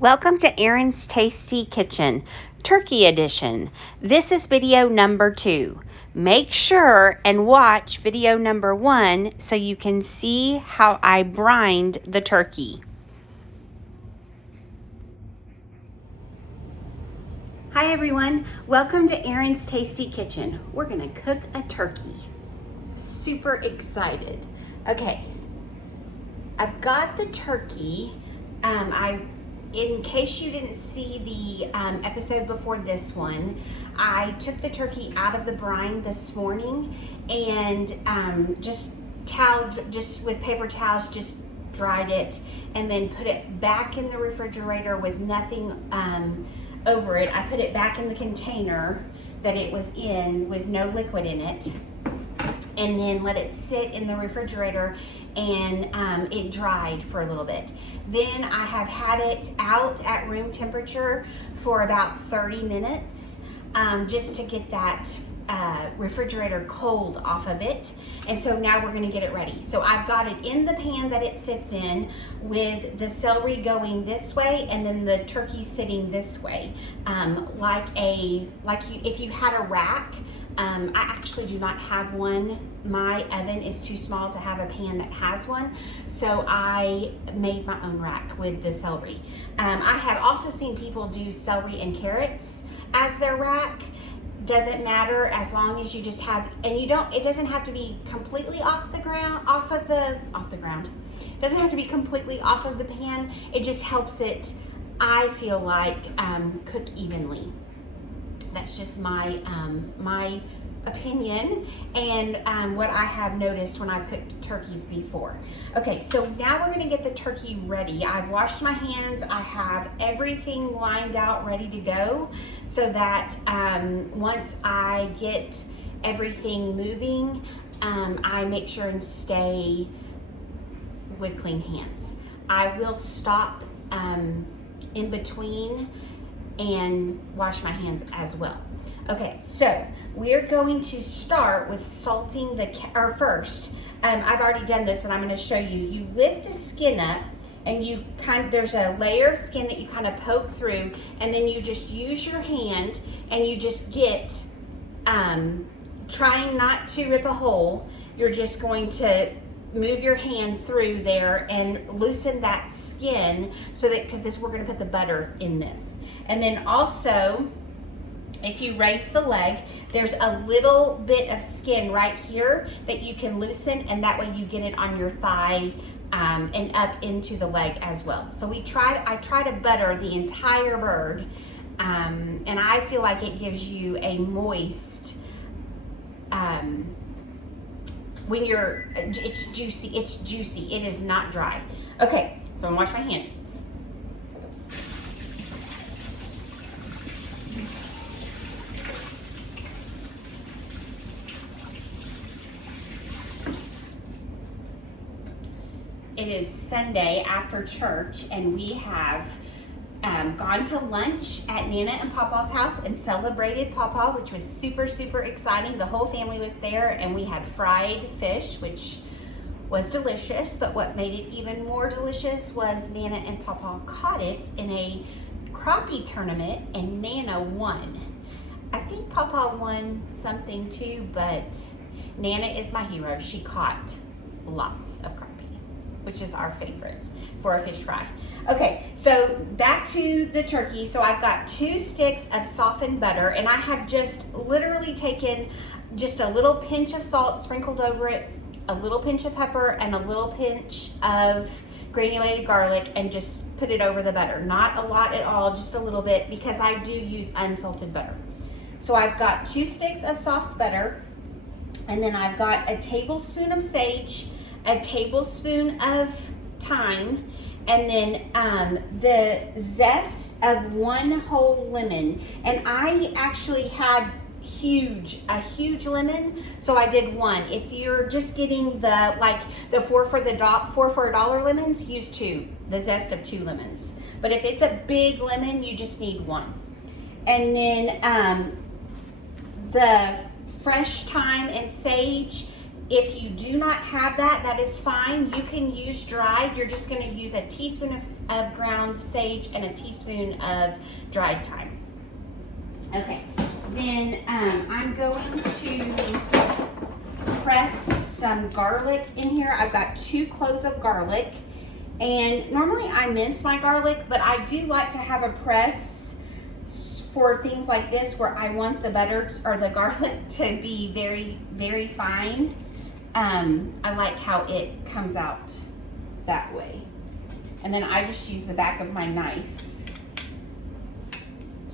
Welcome to Erin's Tasty Kitchen, Turkey Edition. This is video number 2. Make sure and watch video number 1 so you can see how I brined the turkey. Hi everyone, welcome to Erin's Tasty Kitchen. We're gonna cook a turkey. Super excited. Okay, I've got the turkey. In case you didn't see the episode before this one, I took the turkey out of the brine this morning and just with paper towels, just dried it and then put it back in the refrigerator with nothing over it. I put it back in the container that it was in with no liquid in it, and then let it sit in the refrigerator, and it dried for a little bit. Then I have had it out at room temperature for about 30 minutes just to get that refrigerator cold off of it. And so now we're gonna get it ready. So I've got it in the pan that it sits in with the celery going this way and then the turkey sitting this way, if you had a rack. I actually do not have one. My oven is too small to have a pan that has one, so I made my own rack with the celery. I have also seen people do celery and carrots as their rack. Doesn't matter as long as you just have, and it doesn't have to be completely off the ground. It doesn't have to be completely off of the pan. It just helps it, I feel like, cook evenly. That's just my my opinion and what I have noticed when I've cooked turkeys before. Okay, so now we're gonna get the turkey ready. I've washed my hands. I have everything lined out, ready to go, so that once I get everything moving, I make sure and stay with clean hands. I will stop in between and wash my hands as well. Okay, so we're going to start with salting first. I've already done this, but I'm going to show you. You lift the skin up, and there's a layer of skin that you kind of poke through, and then you just use your hand, and you just get, trying not to rip a hole. You're just going to move your hand through there and loosen that skin, so that, because we're going to put the butter in this. And then also, if you raise the leg, there's a little bit of skin right here that you can loosen, and that way you get it on your thigh and up into the leg as well. So I try to butter the entire bird, and I feel like it gives you a moist, it's juicy, it is not dry. Okay, so I'm gonna wash my hands. It is Sunday after church, and we have gone to lunch at Nana and Papa's house and celebrated Papa, which was super, super exciting. The whole family was there, and we had fried fish, which was delicious, but what made it even more delicious was Nana and Papa caught it in a crappie tournament, and Nana won. I think Papa won something too, but Nana is my hero. She caught lots of crappie, which is our favorite for a fish fry. Okay, so back to the turkey. So I've got 2 sticks of softened butter, and I have just literally taken just a little pinch of salt, sprinkled over it, a little pinch of pepper, and a little pinch of granulated garlic, and just put it over the butter. Not a lot at all, just a little bit, because I do use unsalted butter. So I've got 2 sticks of soft butter, and then I've got a tablespoon of sage, a tablespoon of thyme, and then the zest of 1 whole lemon. And I actually had a huge lemon, so I did 1. If you're just getting the 4 for $1 lemons, use 2, the zest of 2 lemons. But if it's a big lemon, you just need 1. And then the fresh thyme and sage, If you do not have that, that is fine. You can use dried. You're just going to use a teaspoon of ground sage and a teaspoon of dried thyme. Okay, then I'm going to press some garlic in here. I've got 2 cloves of garlic, and normally I mince my garlic, but I do like to have a press for things like this where I want the butter or the garlic to be very, very fine. I like how it comes out that way. And then I just use the back of my knife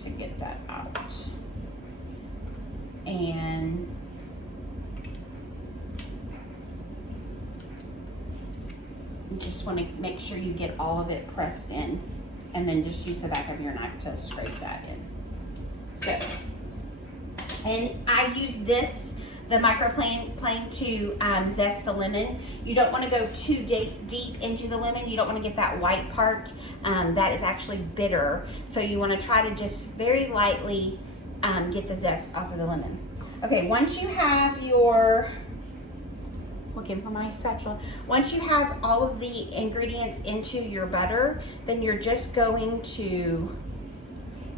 to get that out. And you just want to make sure you get all of it pressed in, and then just use the back of your knife to scrape that in. So, and I use this, the microplane to zest the lemon. You don't want to go too deep into the lemon. You don't want to get that white part. That is actually bitter. So you want to try to just very lightly get the zest off of the lemon. Okay, once you have your, looking for my spatula. Once you have all of the ingredients into your butter, then you're just going to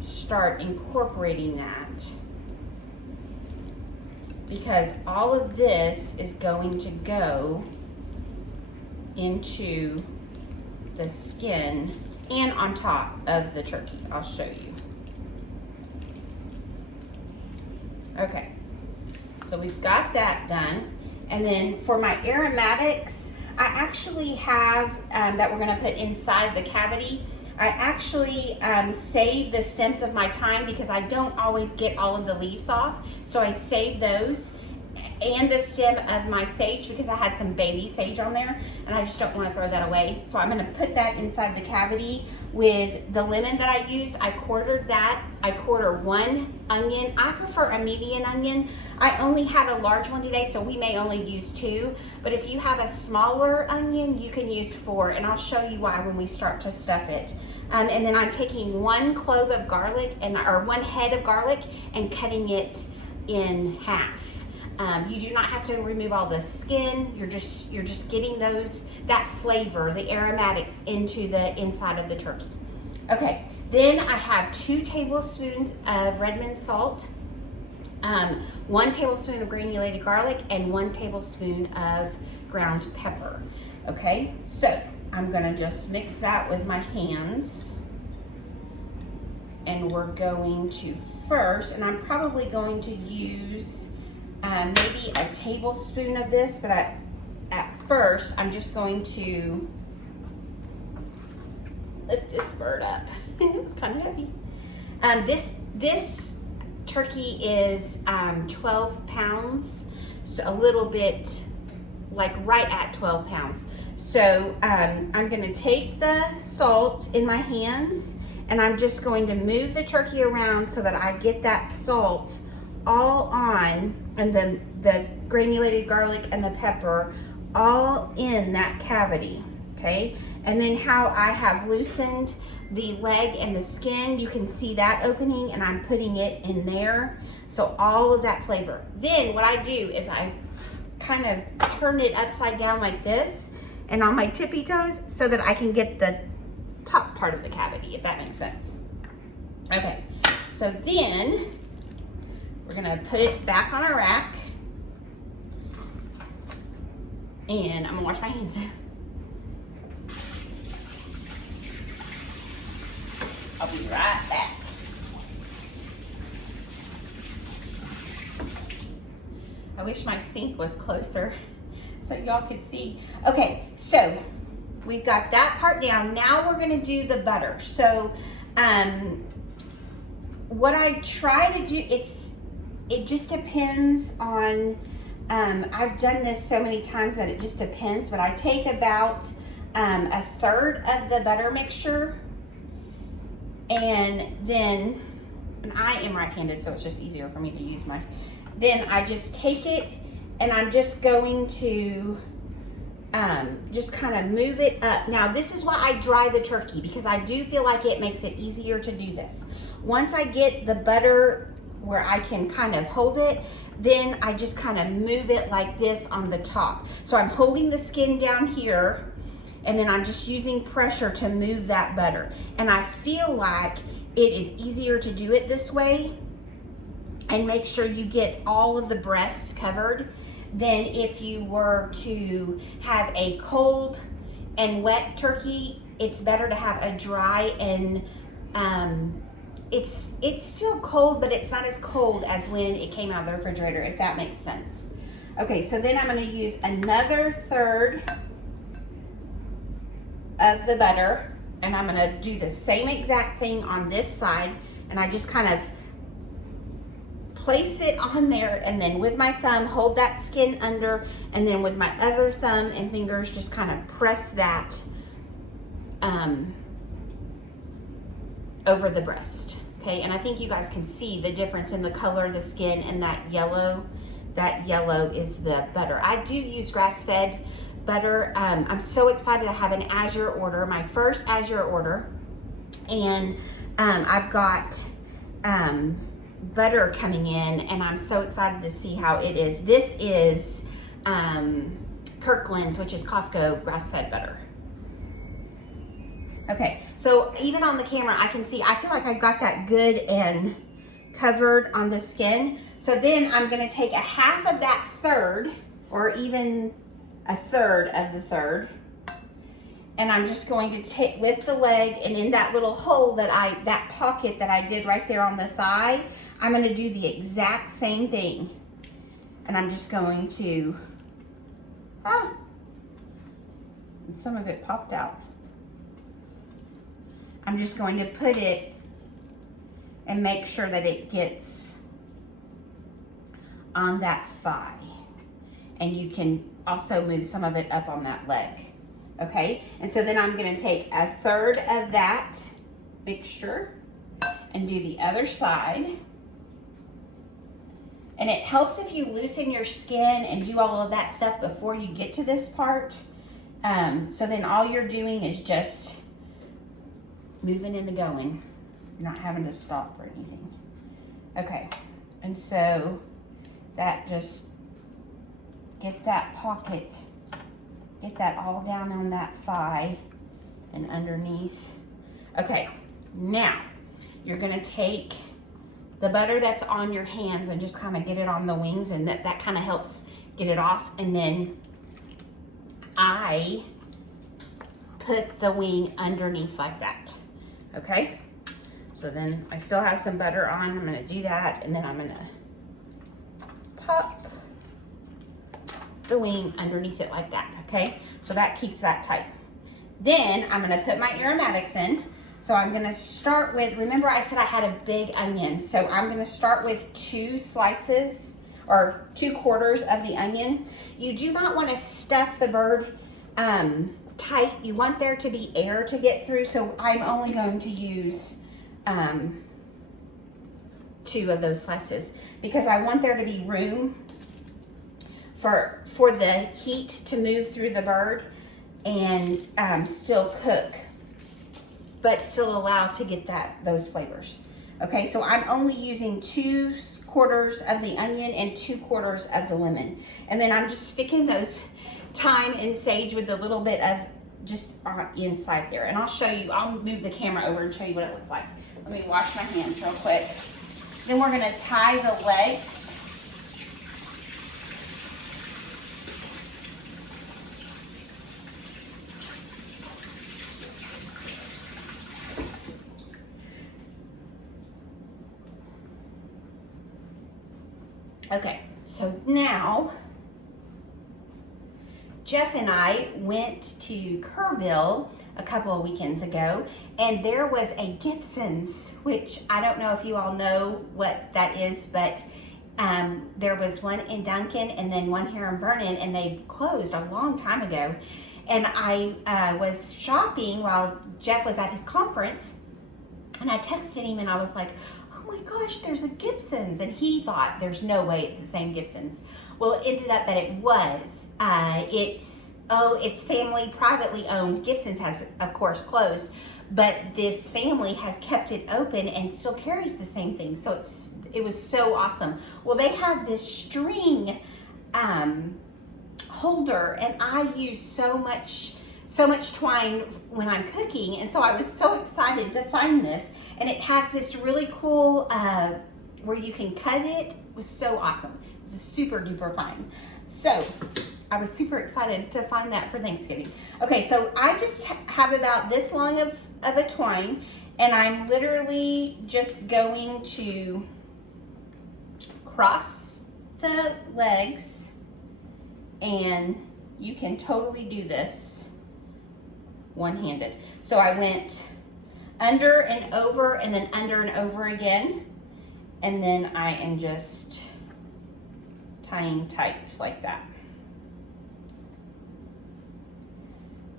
start incorporating that, because all of this is going to go into the skin and on top of the turkey. I'll show you. Okay, so we've got that done. And then for my aromatics, I actually have, that we're gonna put inside the cavity, I actually save the stems of my thyme because I don't always get all of the leaves off. So I save those and the stem of my sage because I had some baby sage on there and I just don't want to throw that away. So I'm going to put that inside the cavity with the lemon that I used. I quartered that. I quarter 1 onion. I prefer a medium onion. I only had a large one today, so we may only use 2. But if you have a smaller onion, you can use 4, and I'll show you why when we start to stuff it. And then I'm taking 1 clove of garlic or 1 head of garlic and cutting it in half. You do not have to remove all the skin. You're just getting that flavor, the aromatics into the inside of the turkey. Okay, then I have 2 tablespoons of Redmond salt, 1 tablespoon of granulated garlic, and 1 tablespoon of ground pepper. Okay, so I'm gonna just mix that with my hands, and we're going to first, and I'm probably going to use maybe a tablespoon of this, but at first I'm just going to lift this bird up. It's kind of heavy. This turkey is 12 pounds, so a little bit, like right at 12 pounds. So I'm gonna take the salt in my hands and I'm just going to move the turkey around so that I get that salt all on, and the granulated garlic and the pepper all in that cavity, okay? And then how I have loosened the leg and the skin, you can see that opening, and I'm putting it in there. So all of that flavor. Then what I do is I kind of turn it upside down like this and on my tippy toes so that I can get the top part of the cavity, if that makes sense. Okay, so then we're gonna put it back on our rack, and I'm gonna wash my hands. I'll be right back. I wish my sink was closer so y'all could see. Okay, so we've got that part down. Now we're gonna do the butter. So what I try to do, it just depends on, I've done this so many times that it just depends, but I take about 1/3 of the butter mixture, and then, and I am right-handed, so it's just easier for me to use then I just take it and I'm just going to just kind of move it up. Now this is why I dry the turkey, because I do feel like it makes it easier to do this. Once I get the butter where I can kind of hold it, then I just kind of move it like this on the top. So I'm holding the skin down here, and then I'm just using pressure to move that butter. And I feel like it is easier to do it this way and make sure you get all of the breast covered than if you were to have a cold and wet turkey. It's better to have a dry and it's still cold, but it's not as cold as when it came out of the refrigerator, if that makes sense. Okay, so then I'm gonna use another third of the butter, and I'm gonna do the same exact thing on this side, and I just kind of place it on there, and then with my thumb hold that skin under, and then with my other thumb and fingers just kind of press that over the breast. Okay, and I think you guys can see the difference in the color of the skin, and that yellow is the butter. I do use grass-fed butter. I'm so excited to have an Azure order, my first Azure order, and I've got butter coming in, and I'm so excited to see how it is. This is Kirkland's, which is Costco grass-fed butter. Okay, so even on the camera, I can see, I feel like I got that good and covered on the skin. So then I'm gonna take a half of that third, or even a third of the third, and I'm just going to lift the leg, and in that little hole that pocket that I did right there on the thigh, I'm gonna do the exact same thing. And I'm just going to, some of it popped out. I'm just going to put it and make sure that it gets on that thigh. And you can also move some of it up on that leg. Okay, and so then I'm gonna take a third of that mixture and do the other side. And it helps if you loosen your skin and do all of that stuff before you get to this part. So then all you're doing is just moving and going. You're not having to stop or anything. Okay, and so that just, get that pocket, get that all down on that thigh and underneath. Okay, now you're gonna take the butter that's on your hands and just kind of get it on the wings, and that kind of helps get it off. And then I put the wing underneath like that. Okay, so then I still have some butter on. I'm gonna do that, and then I'm gonna pop the wing underneath it like that. Okay, so that keeps that tight. Then I'm gonna put my aromatics in. So I'm gonna start with, remember I said I had a big onion, so I'm gonna start with 2 slices or 2/4 of the onion. You do not wanna stuff the bird tight. You want there to be air to get through, so I'm only going to use 2 of those slices because I want there to be room for the heat to move through the bird and still cook, but still allow to get those flavors. Okay, so I'm only using 2/4 of the onion and 2/4 of the lemon. And then I'm just sticking those thyme and sage with a little bit of just inside there. And I'll show you, I'll move the camera over and show you what it looks like. Let me wash my hands real quick. Then we're gonna tie the legs. Okay, so now Jeff and I went to Kerrville a couple of weekends ago, and there was a Gibson's, which I don't know if you all know what that is, but there was one in Duncan and then one here in Vernon, and they closed a long time ago. And I was shopping while Jeff was at his conference, and I texted him and I was like, oh my gosh, there's a Gibson's. And he thought, there's no way it's the same Gibson's. Well, it ended up that it was. It's family privately owned. Gibson's has, of course, closed, but this family has kept it open and still carries the same thing. So it was so awesome. Well, they had this string holder, and I use so much twine when I'm cooking, and so I was so excited to find this. And it has this really cool where you can cut it. It was so awesome. It was super duper fine. So I was super excited to find that for Thanksgiving. Okay, so I just have about this long of a twine, and I'm literally just going to cross the legs, and you can totally do this one-handed. So I went under and over, and then under and over again, and then I am just tying tight like that.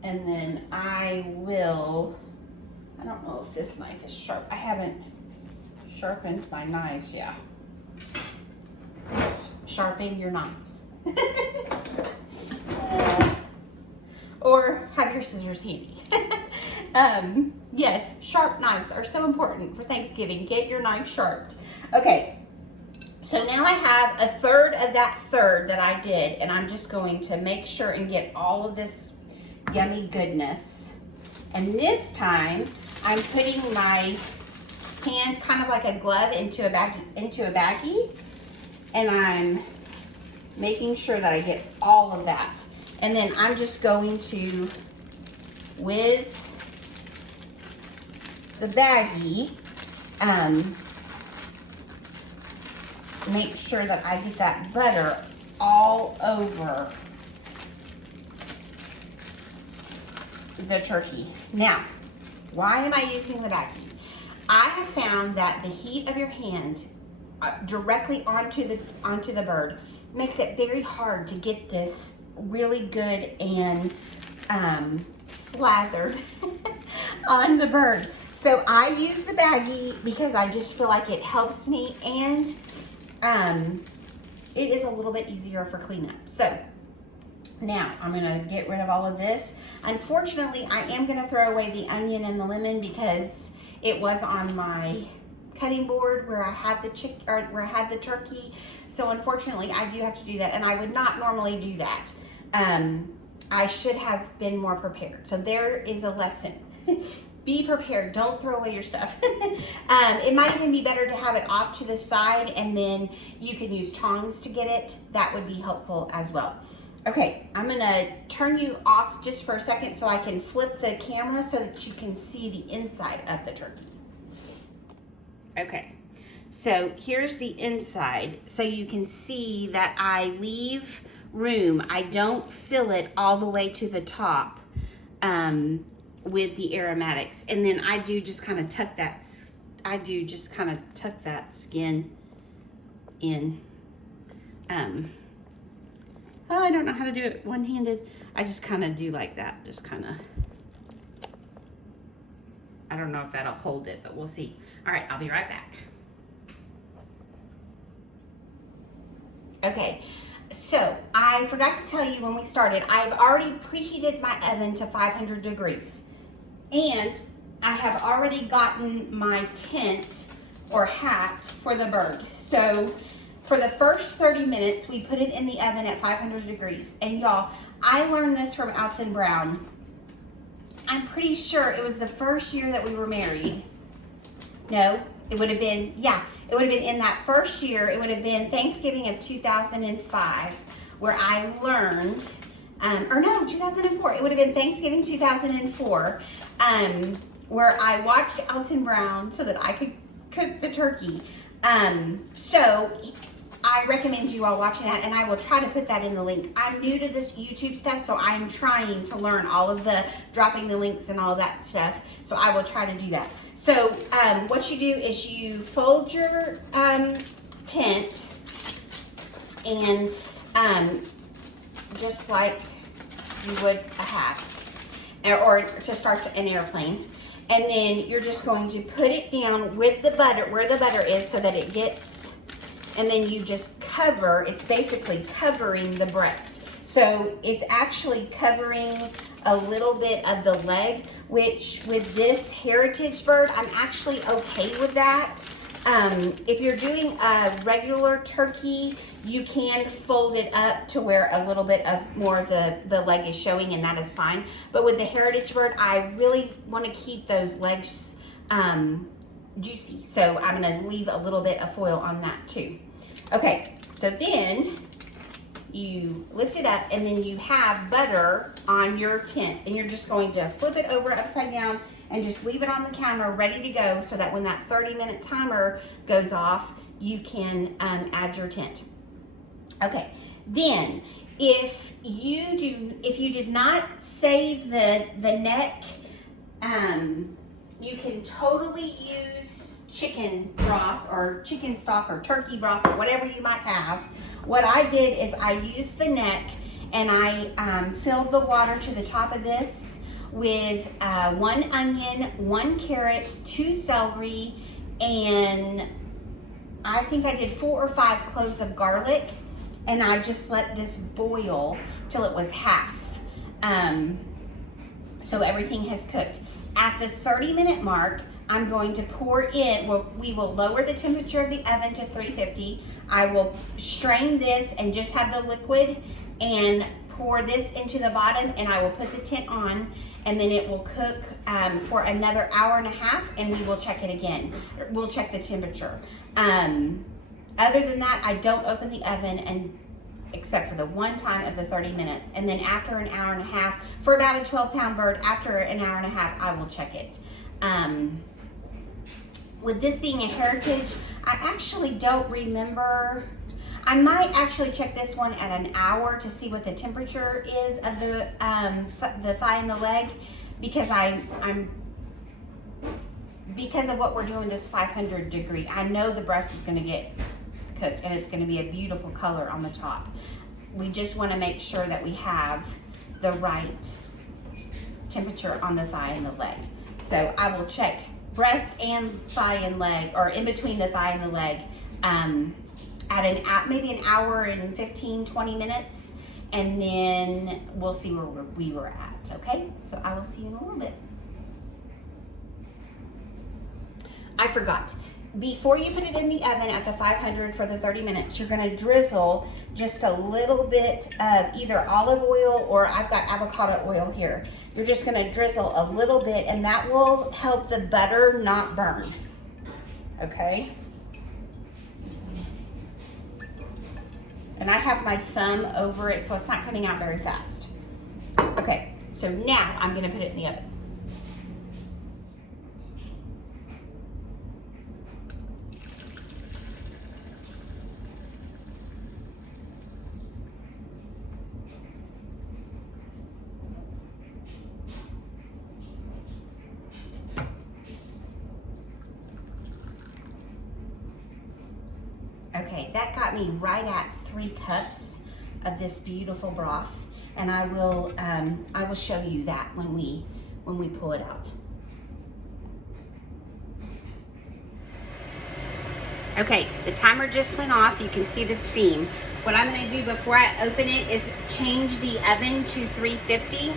And then I don't know if this knife is sharp. I haven't sharpened my knives yet. Sharpen your knives. Or have your scissors handy. Yes, sharp knives are so important for Thanksgiving. Get your knife sharpened. Okay, so now I have a third of that third that I did, and I'm just going to make sure and get all of this yummy goodness. And this time, I'm putting my hand kind of like a glove into a baggie, and I'm making sure that I get all of that. And then I'm just going to, with the baggie, make sure that I get that butter all over the turkey. Now, why am I using the baggie? I have found that the heat of your hand directly onto the bird makes it very hard to get this really good and slathered on the bird. So I use the baggie because I just feel like it helps me, and it is a little bit easier for cleanup. So now I'm gonna get rid of all of this. Unfortunately, I am gonna throw away the onion and the lemon because it was on my cutting board where I had the turkey. So unfortunately, I do have to do that, and I would not normally do that. I should have been more prepared. So there is a lesson. Be prepared. Don't throw away your stuff. It might even be better to have it off to the side, and then you can use tongs to get it. That would be helpful as well. Okay, I'm gonna turn you off just for a second so I can flip the camera so that you can see the inside of the turkey. Okay, so here's the inside. So you can see that I leave room. I don't fill it all the way to the top with the aromatics. And then I do just kind of tuck that skin in. I don't know how to do it one-handed. I just kind of do like that. Just kind of, I don't know if that'll hold it, but we'll see. All right, I'll be right back. Okay, so I forgot to tell you when we started, I've already preheated my oven to 500 degrees. And I have already gotten my tent or hat for the bird. So for the first 30 minutes, we put it in the oven at 500 degrees. And y'all, I learned this from Alton Brown. I'm pretty sure it was the first year that we were married. No, it would have been, yeah, it would have been in that first year. It would have been Thanksgiving of 2005 where I learned, or no, 2004. It would have been Thanksgiving 2004 where I watched Alton Brown so that I could cook the turkey. So I recommend you all watching that, and I will try to put that in the link. I'm new to this YouTube stuff, so I'm trying to learn all of the dropping the links and all that stuff. So I will try to do that. So what you do is you fold your tent and just like you would a hat or to start an airplane. And then you're just going to put it down with the butter, where the butter is, so that it gets, and then you just cover, it's basically covering the breast. So it's actually covering a little bit of the leg, which with this heritage bird, I'm actually okay with that. If you're doing a regular turkey, you can fold it up to where a little bit of more of the leg is showing, and that is fine. But with the heritage bird, I really want to keep those legs juicy. So I'm going to leave a little bit of foil on that too. Okay, so then you lift it up, and then you have butter on your tent, and you're just going to flip it over upside down and just leave it on the counter ready to go, so that when that 30-minute timer goes off, you can add your tent. Okay, then if you did not save the neck, you can totally use chicken broth or chicken stock or turkey broth or whatever you might have. What I did is I used the neck, and I filled the water to the top of this with 1 onion, 1 carrot, 2 celery, and I think I did 4 or 5 cloves of garlic, and I just let this boil till it was half. So everything has cooked. At the 30-minute mark, I'm going to pour in, we will lower the temperature of the oven to 350. I will strain this and just have the liquid and pour this into the bottom, and I will put the tent on, and then it will cook for another hour and a half, and we will check it again. We'll check the temperature. Other than that, I don't open the oven, and except for the one time of the 30 minutes. And then after an hour and a half, for about a 12-pound bird, after an hour and a half, I will check it. With this being a heritage, I actually don't remember. I might actually check this one at an hour to see what the temperature is of the thigh and the leg, because because of what we're doing this 500 degree, I know the breast is going to get cooked, and it's going to be a beautiful color on the top. We just want to make sure that we have the right temperature on the thigh and the leg. So I will check breast and thigh and leg, or in between the thigh and the leg, at maybe an hour and 15-20 minutes, and then we'll see where we were at. Okay, so I will see you in a little bit. I forgot. Before you put it in the oven at the 500 for the 30 minutes, you're going to drizzle just a little bit of either olive oil, or I've got avocado oil here. You're just going to drizzle a little bit, and that will help the butter not burn. Okay? And I have my thumb over it, so it's not coming out very fast. Okay, so now I'm going to put it in the oven. Okay, that got me right at 3 cups of this beautiful broth, and I will show you that when we pull it out. Okay, the timer just went off. You can see the steam. What I'm going to do before I open it is change the oven to 350.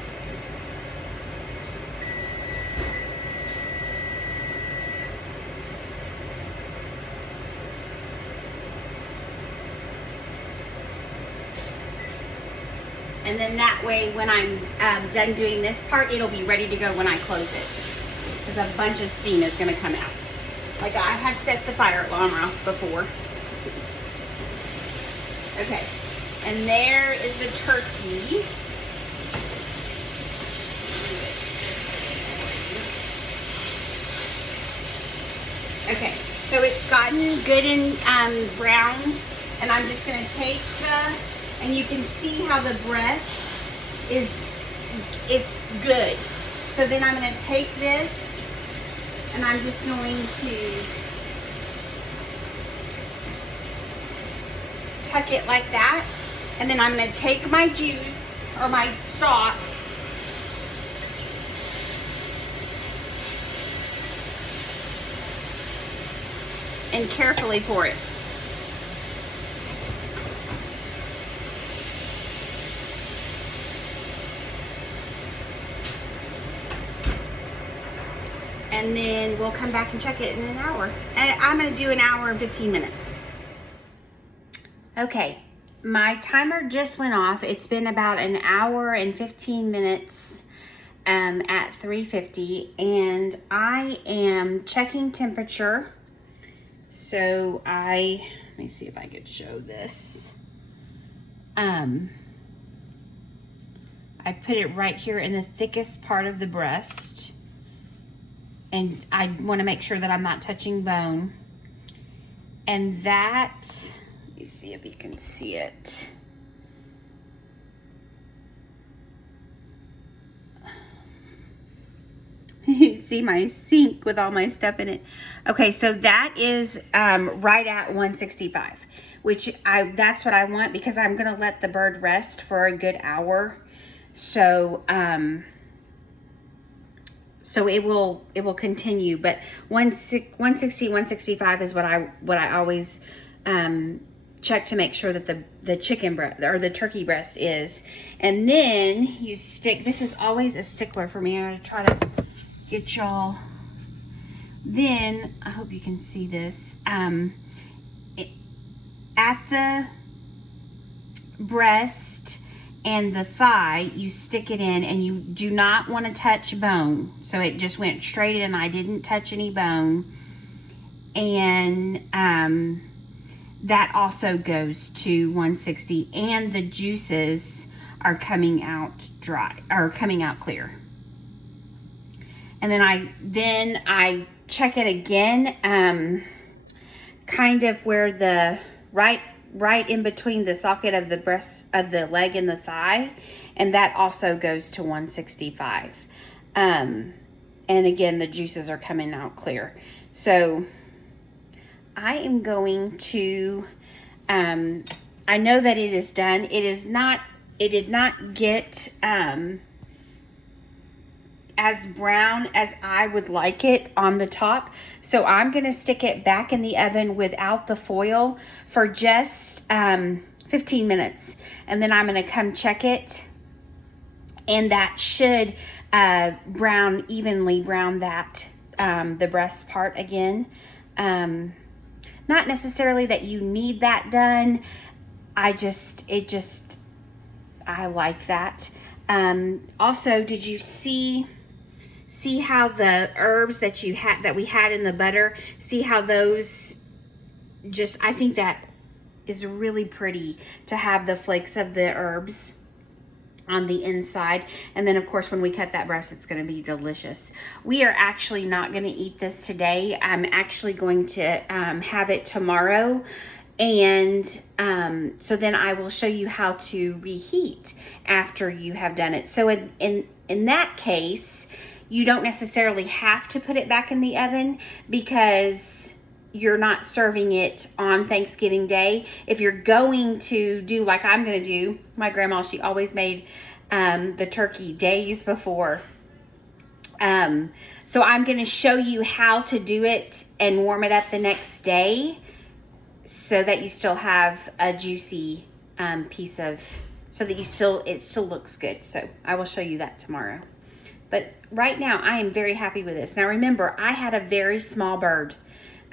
And then that way, when I'm done doing this part, it'll be ready to go when I close it. Because a bunch of steam is going to come out. Like I have set the fire alarm off before. Okay, and there is the turkey. Okay, so it's gotten good and browned, and I'm just going to take and you can see how the breast is good. So then I'm going to take this, and I'm just going to tuck it like that, and then I'm going to take my juice or my stock and carefully pour it. And then then we'll come back and check it in an hour. And I'm gonna do an hour and 15 minutes. Okay, my timer just went off. It's been about an hour and 15 minutes at 3:50, and I am checking temperature. So let me see if I could show this. I put it right here in the thickest part of the breast, and I want to make sure that I'm not touching bone. And that, let me see if you can see it. You see my sink with all my stuff in it. Okay, so that is right at 165, which that's what I want, because I'm gonna let the bird rest for a good hour. So so it will continue, but 160, 165 is what I always check to make sure that the chicken breast or the turkey breast is. And then you stick, this is always a stickler for me. I'm gonna try to get y'all. Then I hope you can see this. At the breast and the thigh, you stick it in, and you do not want to touch bone. So it just went straight in. I didn't touch any bone. And that also goes to 160, and the juices are coming out dry, or coming out clear. And then I check it again, kind of where the right in between the socket of the breast, of the leg and the thigh, and that also goes to 165. And again, the juices are coming out clear. So I am going to, I know that it is done. It did not get as brown as I would like it on the top. So I'm gonna stick it back in the oven without the foil for just 15 minutes. And then I'm gonna come check it, and that should evenly brown that, the breast part again. Not necessarily that you need that done. I like that. Also, did you see how the herbs that we had in the butter, see how those I think that is really pretty to have the flakes of the herbs on the inside. And then of course, when we cut that breast, it's going to be delicious. We are actually not going to eat this today. I'm actually going to have it tomorrow. And so then I will show you how to reheat after you have done it. So in that case, you don't necessarily have to put it back in the oven, because you're not serving it on Thanksgiving Day. If you're going to do like I'm going to do, my grandma, she always made the turkey days before. So I'm going to show you how to do it and warm it up the next day, so that you still have a juicy piece of, so that it still looks good. So I will show you that tomorrow. But right now, I am very happy with this. Now remember, I had a very small bird.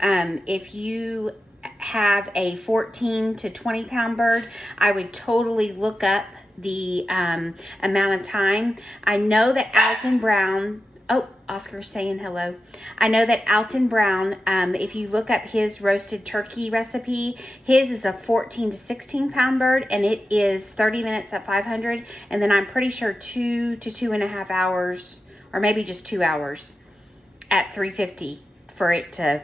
If you have a 14 to 20 pound bird, I would totally look up the amount of time. I know that Alton Brown, oh, Oscar's saying hello. I know that Alton Brown, if you look up his roasted turkey recipe, his is a 14 to 16 pound bird, and it is 30 minutes at 500. And then I'm pretty sure 2 to 2.5 hours, or maybe just 2 hours at 350 for it to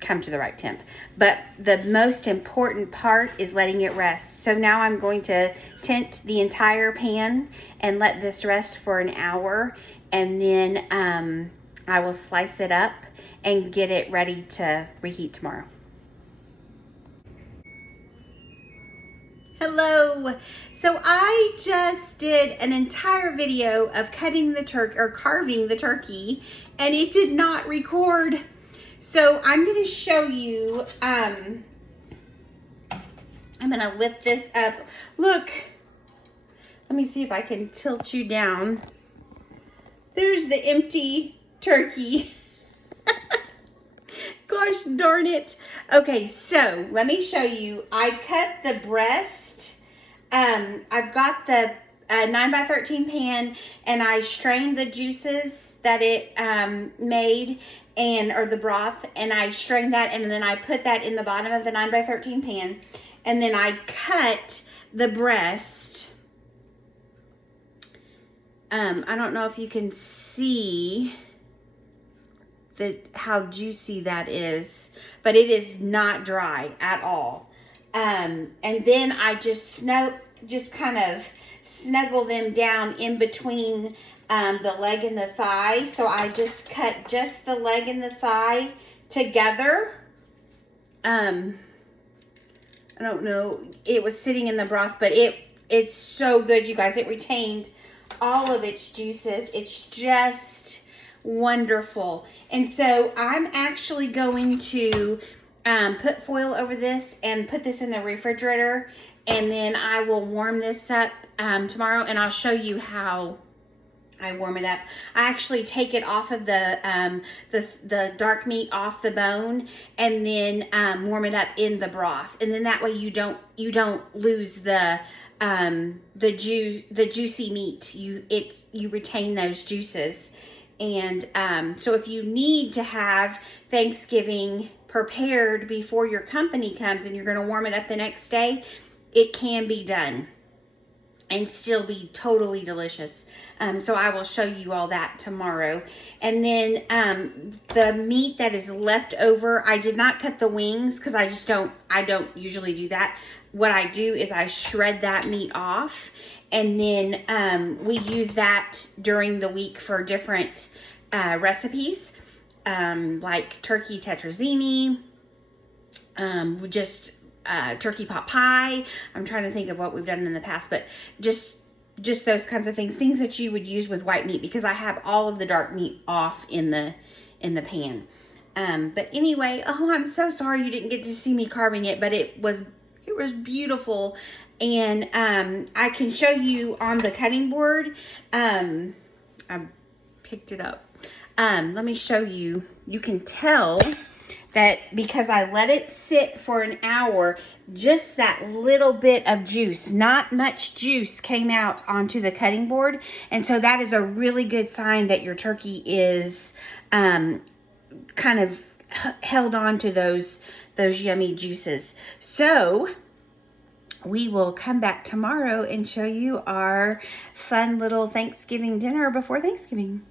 come to the right temp. But the most important part is letting it rest. So now I'm going to tint the entire pan and let this rest for an hour, and then I will slice it up and get it ready to reheat tomorrow. Hello. So I just did an entire video of cutting the turkey, or carving the turkey, and it did not record. So I'm going to show you, I'm going to lift this up. Look, let me see if I can tilt you down. There's the empty turkey. Gosh darn it. Okay, so let me show you. I cut the breast. I've got the 9x13 pan, and I strained the juices that it made, or the broth, and I strained that, and then I put that in the bottom of the 9x13 pan, and then I cut the breast. I don't know if you can see how juicy that is, but it is not dry at all. And then I just kind of snuggle them down in between the leg and the thigh. So I just cut just the leg and the thigh together. I don't know, it was sitting in the broth, but it's so good, you guys. It retained all of its juices. It's just wonderful. And so I'm actually going to put foil over this and put this in the refrigerator, and then I will warm this up tomorrow, and I'll show you how I warm it up. I actually take it off of the dark meat off the bone, and then warm it up in the broth, and then that way you don't lose the juicy meat. You retain those juices. And so if you need to have Thanksgiving prepared before your company comes and you're going to warm it up the next day, it can be done and still be totally delicious. So I will show you all that tomorrow. And then the meat that is left over, I did not cut the wings because I don't usually do that. What I do is I shred that meat off, and then we use that during the week for different recipes, like turkey tetrazzini, turkey pot pie. I'm trying to think of what we've done in the past, but just those kinds of things that you would use with white meat, because I have all of the dark meat off in the pan. But anyway, oh, I'm so sorry you didn't get to see me carving it, but it was beautiful. And I can show you on the cutting board. I picked it up. Let me show you. You can tell that because I let it sit for an hour, just that little bit of juice, not much juice, came out onto the cutting board. And so that is a really good sign that your turkey is kind of held on to those yummy juices. So we will come back tomorrow and show you our fun little Thanksgiving dinner before Thanksgiving.